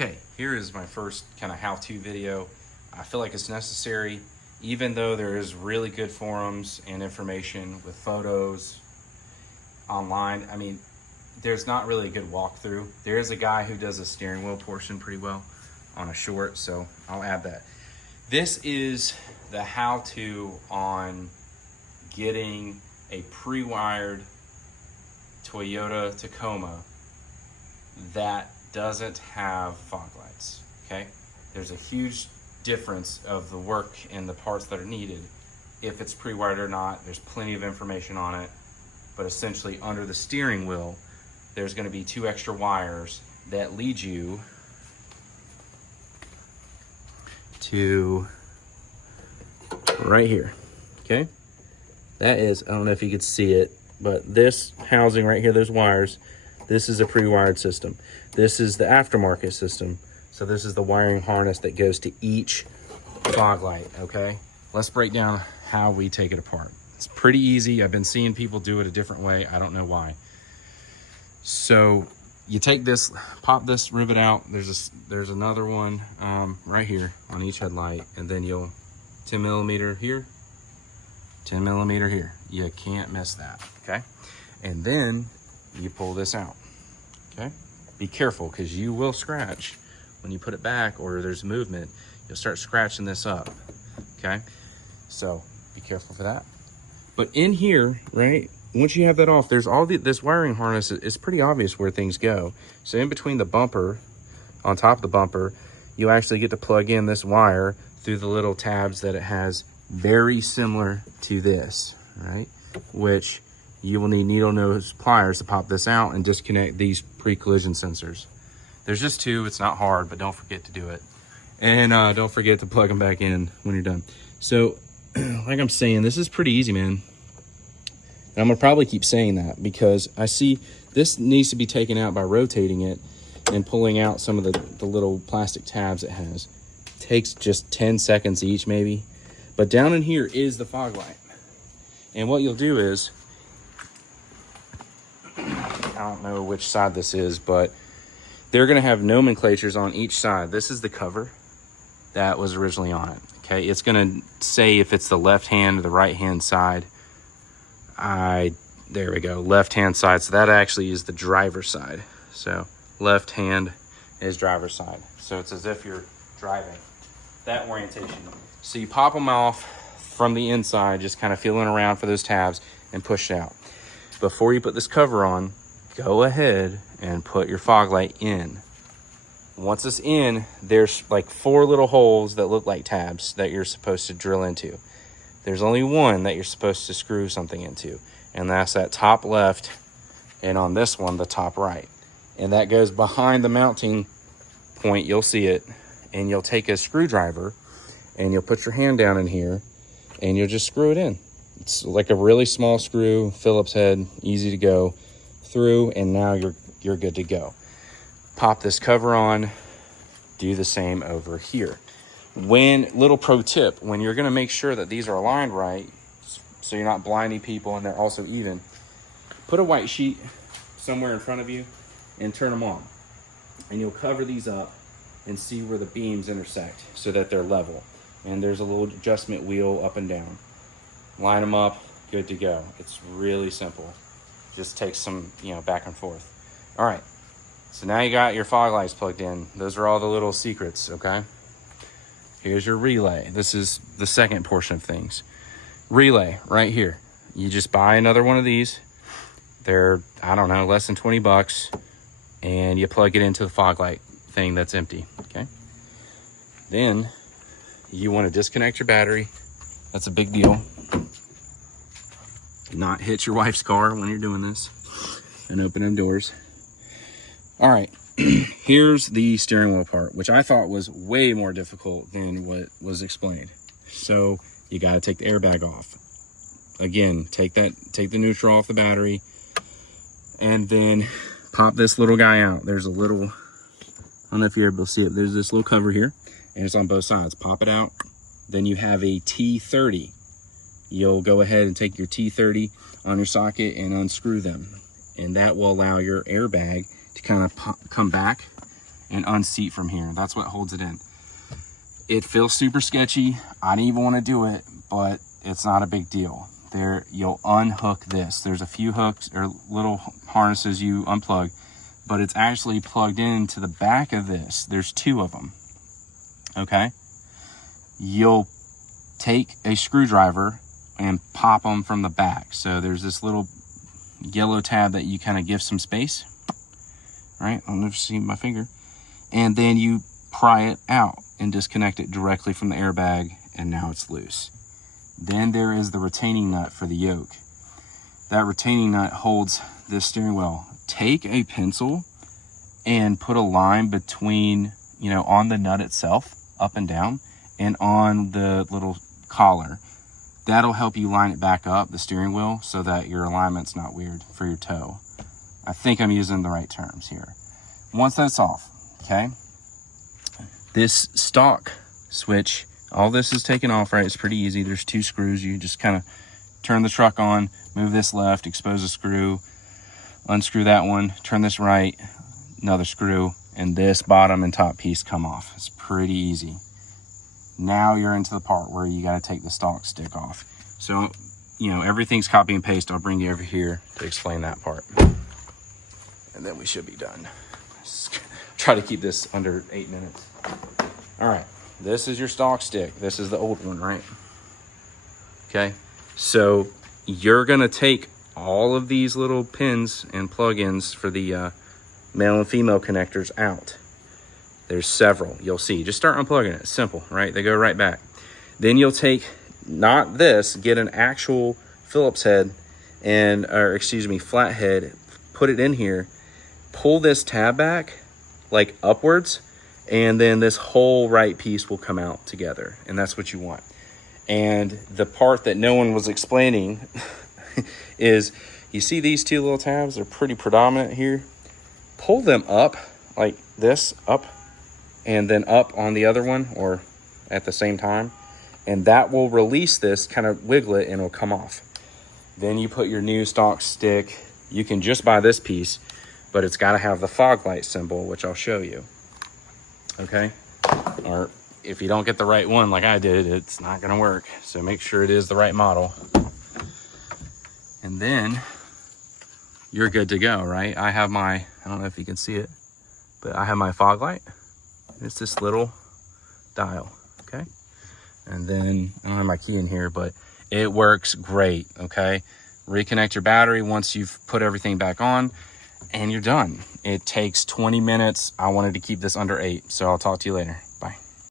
Okay, here is my first kind of how-to video. I feel like it's necessary, even though there is really good forums and information with photos online. I mean, there's not really a good walkthrough. There is a guy who does a steering wheel portion pretty well on a short, so I'll add that. This is the how-to on getting a pre-wired Toyota Tacoma that doesn't have fog lights, okay? There's a huge difference of the work and the parts that are needed if it's pre-wired or not. There's plenty of information on it, but essentially under the steering wheel, there's gonna be 2 extra wires that lead you to right here, okay? That is, I don't know if you could see it, but this housing right here, those wires, this is a pre-wired system. This is the aftermarket system. So this is the wiring harness that goes to each fog light, okay? Let's break down how we take it apart. It's pretty easy. I've been seeing people do it a different way. I don't know why. So you take this, pop this rivet out. There's another one right here on each headlight, and then you'll 10 millimeter here, 10 millimeter here. You can't miss that, okay? And then you pull this out, okay? Be careful, because you will scratch when you put it back or there's movement. You'll start scratching this up, okay? So be careful for that. But in here, right, once you have that off, there's all this wiring harness. It's pretty obvious where things go. So in between the bumper, on top of the bumper, you actually get to plug in this wire through the little tabs that it has, very similar to this, right? Which you will need needle nose pliers to pop this out and disconnect these pre-collision sensors. There's just 2, it's not hard, but don't forget to do it. And don't forget to plug them back in when you're done. So, like I'm saying, this is pretty easy, man. And I'm gonna probably keep saying that because I see this needs to be taken out by rotating it and pulling out some of the little plastic tabs it has. It takes just 10 seconds each maybe. But down in here is the fog light. And what you'll do is, I don't know which side this is, but they're gonna have nomenclatures on each side. This is the cover that was originally on it, okay? It's gonna say if it's the left hand or the right hand side. There we go, left hand side. So that actually is the driver's side. So left hand is driver's side. So it's as if you're driving, that orientation. So you pop them off from the inside, just kind of feeling around for those tabs and push it out. Before you put this cover on, go ahead and put your fog light in. Once it's in, there's like 4 little holes that look like tabs that you're supposed to drill into. There's only one that you're supposed to screw something into, and that's that top left, and on this one, the top right. And that goes behind the mounting point, you'll see it, and you'll take a screwdriver and you'll put your hand down in here and you'll just screw it in. It's like a really small screw, Phillips head, easy to go through, and now you're good to go. Pop this cover on, do the same over here. Little pro tip, when you're gonna make sure that these are aligned right, so you're not blinding people and they're also even, put a white sheet somewhere in front of you and turn them on. And you'll cover these up and see where the beams intersect so that they're level. And there's a little adjustment wheel up and down. Line them up, good to go. It's really simple. Just takes some, back and forth. All right, so now you got your fog lights plugged in. Those are all the little secrets, okay? Here's your relay. This is the second portion of things. Relay, right here. You just buy another one of these. They're, I don't know, less than 20 bucks. And you plug it into the fog light thing that's empty, okay? Then you want to disconnect your battery. That's a big deal. Not hit your wife's car when you're doing this and open them doors. All right, here's the steering wheel part, which I thought was way more difficult than what was explained. So you got to take the airbag off. Again, take the neutral off the battery, and then pop this little guy out. There's a little, I don't know if you're able to see it, there's this little cover here, and it's on both sides. Pop it out. Then you have a T30. You'll go ahead and take your T30 on your socket and unscrew them. And that will allow your airbag to kind of come back and unseat from here. That's what holds it in. It feels super sketchy. I didn't even want to do it, but it's not a big deal. There, you'll unhook this. There's a few hooks or little harnesses you unplug, but it's actually plugged into the back of this. There's 2 of them, okay? You'll take a screwdriver and pop them from the back. So there's this little yellow tab that you kind of give some space, right? I'll never see my finger. And then you pry it out and disconnect it directly from the airbag, and now it's loose. Then there is the retaining nut for the yoke. That retaining nut holds this steering wheel. Take a pencil and put a line between, you know, on the nut itself, up and down, and on the little collar. That'll help you line it back up, the steering wheel, so that your alignment's not weird for your toe. I think I'm using the right terms here. Once that's off, okay, this stock switch, all this is taken off, right? It's pretty easy. There's 2 screws. You just kind of turn the truck on, move this left, expose a screw, unscrew that one, turn this right, another screw, and this bottom and top piece come off. It's pretty easy. Now you're into the part where you got to take the stock stick off. So, you know, everything's copy and paste. I'll bring you over here to explain that part. And then we should be done. Try to keep this under 8 minutes. All right, this is your stock stick. This is the old one, right? Okay, so you're gonna take all of these little pins and plug-ins for the male and female connectors out. There's several, you'll see. Just start unplugging it, it's simple, right? They go right back. Then you'll take, not this, get an actual Phillips head and, or excuse me, flathead, put it in here, pull this tab back, like upwards, and then this whole right piece will come out together, and that's what you want. And the part that no one was explaining is, you see these 2 little tabs? They're pretty predominant here. Pull them up like this, up, and then up on the other one, or at the same time, and that will release this, kind of wiggle it, and it'll come off. Then you put your new stock stick. You can just buy this piece, but it's got to have the fog light symbol, which I'll show you. Okay, or if you don't get the right one like I did, it's not going to work. So make sure it is the right model, and then you're good to go, right? I have my, I don't know if you can see it, but I have my fog light. It's this little dial, okay? And then I don't have my key in here, but it works great, okay? Reconnect your battery once you've put everything back on, and you're done. It takes 20 minutes. I wanted to keep this under 8, so I'll talk to you later.